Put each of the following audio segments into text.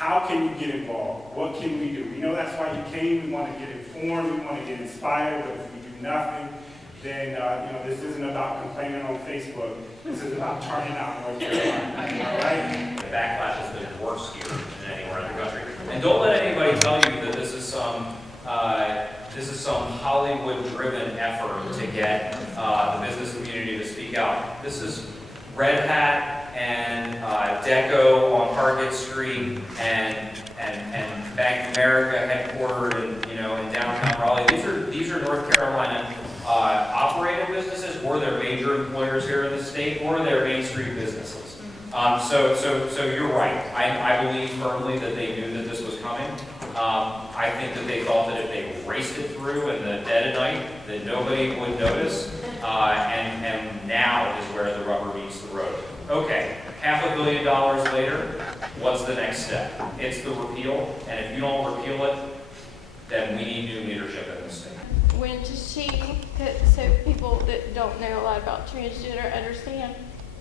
how can you get involved? What can we do? We know that's why you came. We want to get informed. We want to get inspired. But if we do nothing, then this isn't about complaining on Facebook. This is about turning out North Carolina. All right? The backlash has been worse here than anywhere in the country. And don't let anybody tell you that this is some Hollywood-driven effort to get the business community to speak out. This is Red Hat and Deco on Hargett Street and Bank of America headquartered in downtown Raleigh. These are North Carolina operated businesses, or they're major employers here in the state, or they're Main Street businesses. So you're right. I believe firmly that they knew that this was coming. I think that they thought that if they raced it through in the dead of night, that nobody would notice. And now is where the rubber meets the road. Okay, $500 million later, what's the next step? It's the repeal, and if you don't repeal it, then we need new leadership in this state. When so people that don't know a lot about transgender understand,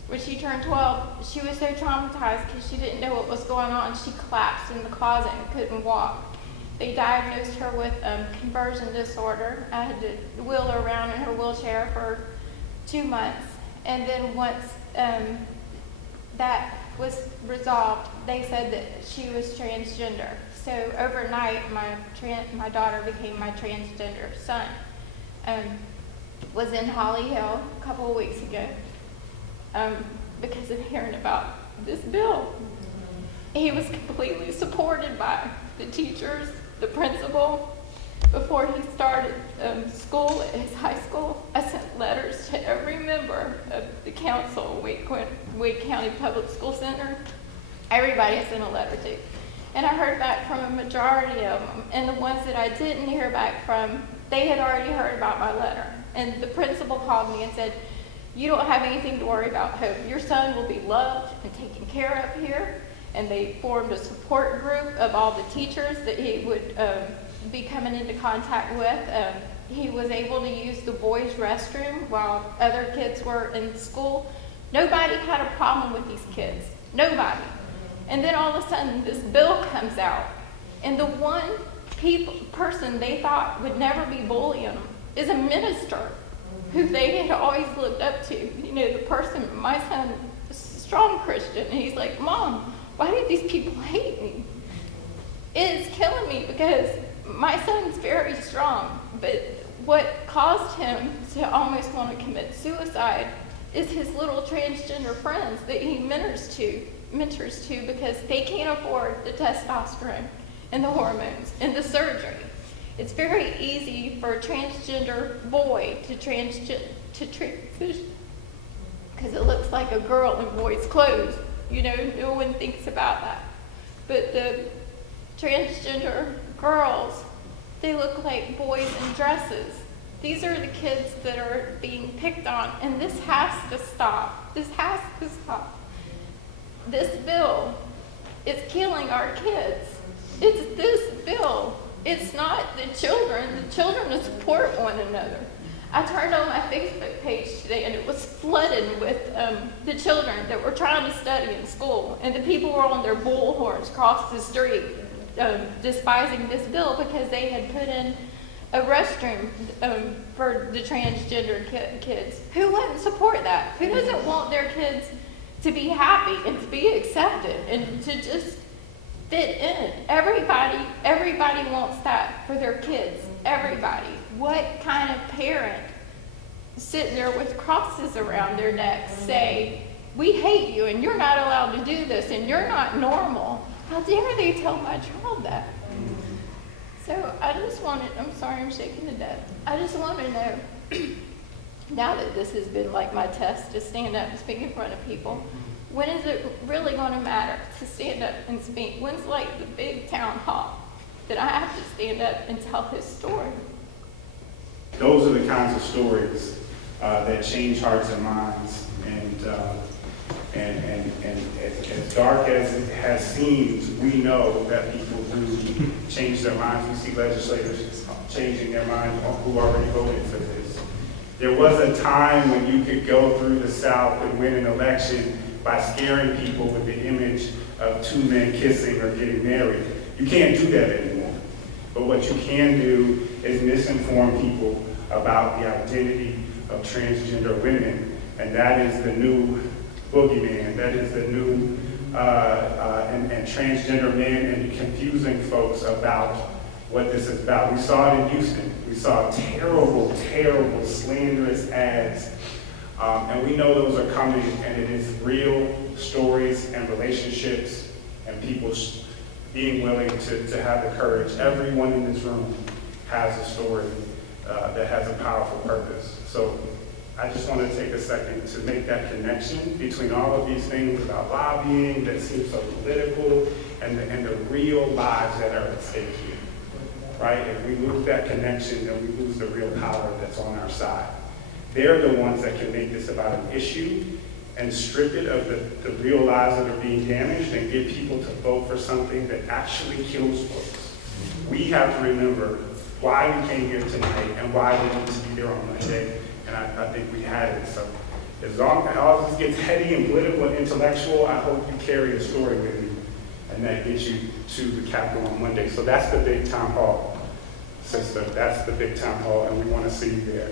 when she turned 12, she was so traumatized because she didn't know what was going on. She collapsed in the closet and couldn't walk. They diagnosed her with conversion disorder. I had to wheel her around in her wheelchair for 2 months. And then once that was resolved, they said that she was transgender. So overnight, my daughter became my transgender son. Was in Holly Hill a couple of weeks ago because of hearing about this bill. He was completely supported by the teachers, the principal. Before he started school at his high school, I sent letters to every member of the council, Wade County Public School Center. Everybody I sent a letter to. And I heard back from a majority of them. And the ones that I didn't hear back from, they had already heard about my letter. And the principal called me and said, "You don't have anything to worry about, Hope. Your son will be loved and taken care of here." And they formed a support group of all the teachers that he would be coming into contact with. He was able to use the boys' restroom while other kids were in school. Nobody had a problem with these kids. Nobody. And then all of a sudden, this bill comes out. And the one person they thought would never be bullying them is a minister who they had always looked up to. The person, my son, is a strong Christian. And he's like, "Mom, why do these people hate me?" It's killing me because my son's very strong. But what caused him to almost want to commit suicide is his little transgender friends that he mentors to because they can't afford the testosterone and the hormones and the surgery. It's very easy for a transgender boy to transition because it looks like a girl in boys' clothes. No one thinks about that. But the transgender girls, they look like boys in dresses. These are the kids that are being picked on, and this has to stop. This has to stop. This bill is killing our kids. It's this bill. It's not the children. The children will support one another. I turned on my Facebook page today, and it was flooded with the children that were trying to study in school, and the people were on their bullhorns across the street despising this bill because they had put in a restroom for the transgender kids. Who wouldn't support that? Who doesn't want their kids to be happy and to be accepted and to just fit in? Everybody wants that for their kids. Everybody. What kind of parent sitting there with crosses around their necks say, "We hate you and you're not allowed to do this and you're not normal"? How dare they tell my child that? So I just wanted, I'm sorry I'm shaking to death. I just want to know, now that this has been like my test to stand up and speak in front of people, when is it really going to matter to stand up and speak? When's like the big town hall that I have to stand up and tell his story? Those are the kinds of stories that change hearts and minds. And as dark as it has seemed, we know that people do change their minds. We see legislators changing their minds who already voted for this. There was a time when you could go through the South and win an election by scaring people with the image of two men kissing or getting married. You can't do that anymore. But what you can do is misinform people about the identity of transgender women, and that is the new boogeyman. That is the new and transgender men, and confusing folks about what this is about. We saw it in Houston. We saw terrible, terrible, slanderous ads, and we know those are coming, and it is real stories and relationships and people being willing to have the courage. Everyone in this room has a story that has a powerful purpose. So I just want to take a second to make that connection between all of these things about lobbying that seems so political and the real lives that are at stake here, right? If we lose that connection, then we lose the real power that's on our side. They're the ones that can make this about an issue and strip it of the real lives that are being damaged and get people to vote for something that actually kills folks. We have to remember why we came here tonight and why we need to be there on Monday, and I think we had it. So as long as all this gets heady and political and intellectual, I hope you carry a story with you, and that gets you to the Capitol on Monday. So that's the big town hall, sister. That's the big town hall, and we want to see you there.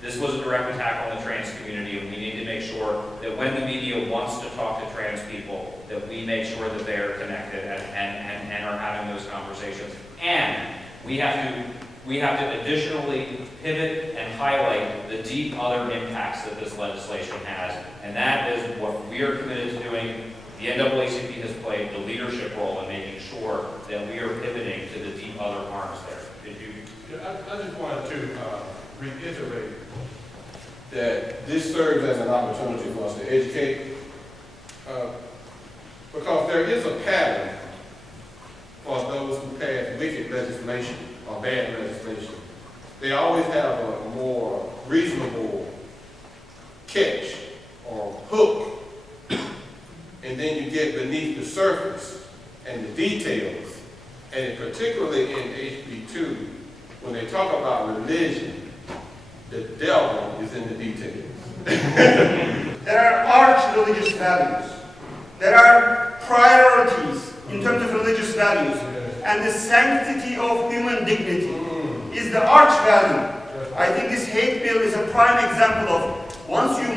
This was a direct attack on the trans community, and we need to make sure that when the media wants to talk to trans people, that we make sure that they are connected and are having those conversations. And we have to additionally pivot and highlight the deep other impacts that this legislation has. And that is what we are committed to doing. The NAACP has played the leadership role in making sure that we are pivoting to the deep other harms there. Did you? Yeah, I just wanted to reiterate that this serves as an opportunity for us to educate, because there is a pattern for those who pass wicked legislation or bad legislation. They always have a more reasonable catch or hook, and then you get beneath the surface and the details, and particularly in HB2, when they talk about religion, the devil is in the details. There are arch religious values. There are priorities in terms of religious values. And the sanctity of human dignity is the arch value. I think this hate bill is a prime example of once you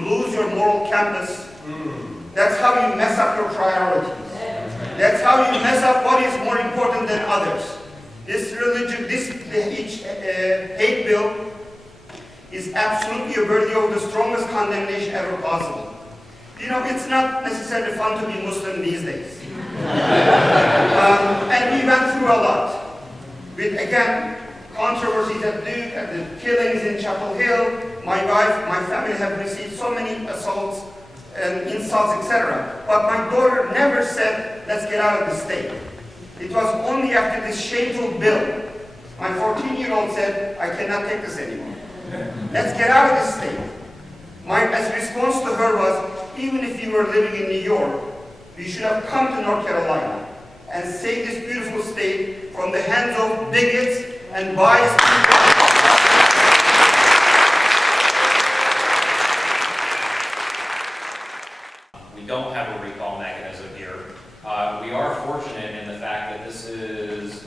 lose your moral compass, that's how you mess up your priorities. That's how you mess up what is more important than others. This hate bill is absolutely worthy of the strongest condemnation ever possible. You know, it's not necessarily fun to be Muslim these days. And we went through a lot. With, again, controversies at Duke, at the killings in Chapel Hill. My wife, my family have received so many assaults and insults, etc. But my daughter never said, let's get out of the state. It was only after this shameful bill, my 14-year-old said, I cannot take this anymore. Let's get out of this state. My response to her was, even if you were living in New York, you should have come to North Carolina and save this beautiful state from the hands of bigots and biased people. We don't have a recall mechanism here. We are fortunate in the fact that this is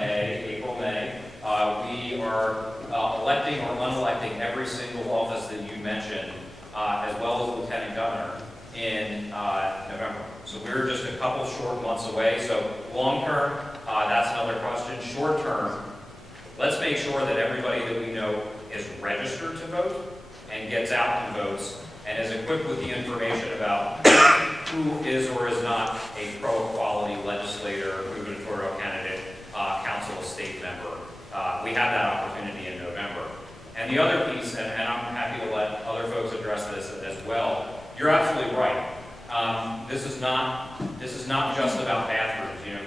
April, May. We are electing or unelecting every single office that you mentioned, as well as Lieutenant Governor, in November. So we're just a couple short months away. So long term, that's another question. Short term, let's make sure that everybody that we know is registered to vote and gets out and votes and is equipped with the information about who is or is not a pro-equality legislator, gubernatorial candidate, council of state member. We have that opportunity in November. And the other piece, and I'm happy to let other folks address this as well, you're absolutely right. This is not just about bathrooms. You know,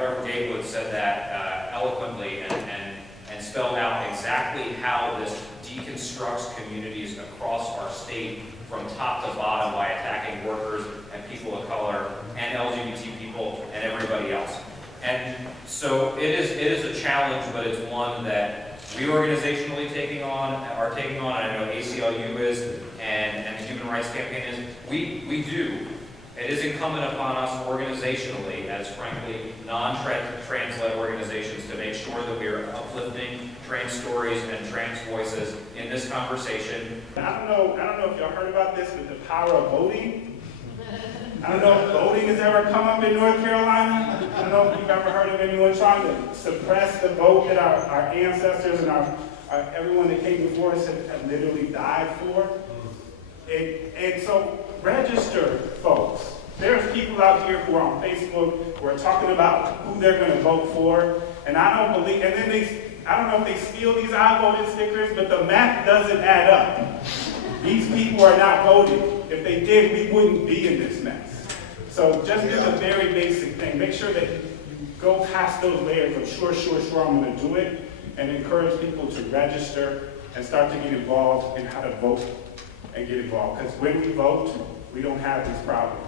Reverend Gatewood said that eloquently and spelled out exactly how this deconstructs communities across our state from top to bottom by attacking workers and people of color and LGBT people and everybody else. And so it is a challenge, but it's one that we organizationally are taking on, and I know ACLU is, and the Human Rights Campaign is. We do It is incumbent upon us organizationally, as frankly, non-trans-led organizations, to make sure that we are uplifting trans stories and trans voices in this conversation. I don't know if y'all heard about this, but the power of voting. I don't know if voting has ever come up in North Carolina. I don't know if you've ever heard of anyone trying to suppress the vote that our ancestors and everyone that came before us have literally died for. And so register, folks. There's people out here who are on Facebook who are talking about who they're going to vote for, and I don't believe. And then I don't know if they steal these "I voted" stickers, but the math doesn't add up. These people are not voting. If they did, we wouldn't be in this mess. So just do the very basic thing. Make sure that you go past those layers of sure, I'm going to do it, and encourage people to register and start to get involved in how to vote and get involved. Because when we vote, we don't have these problems.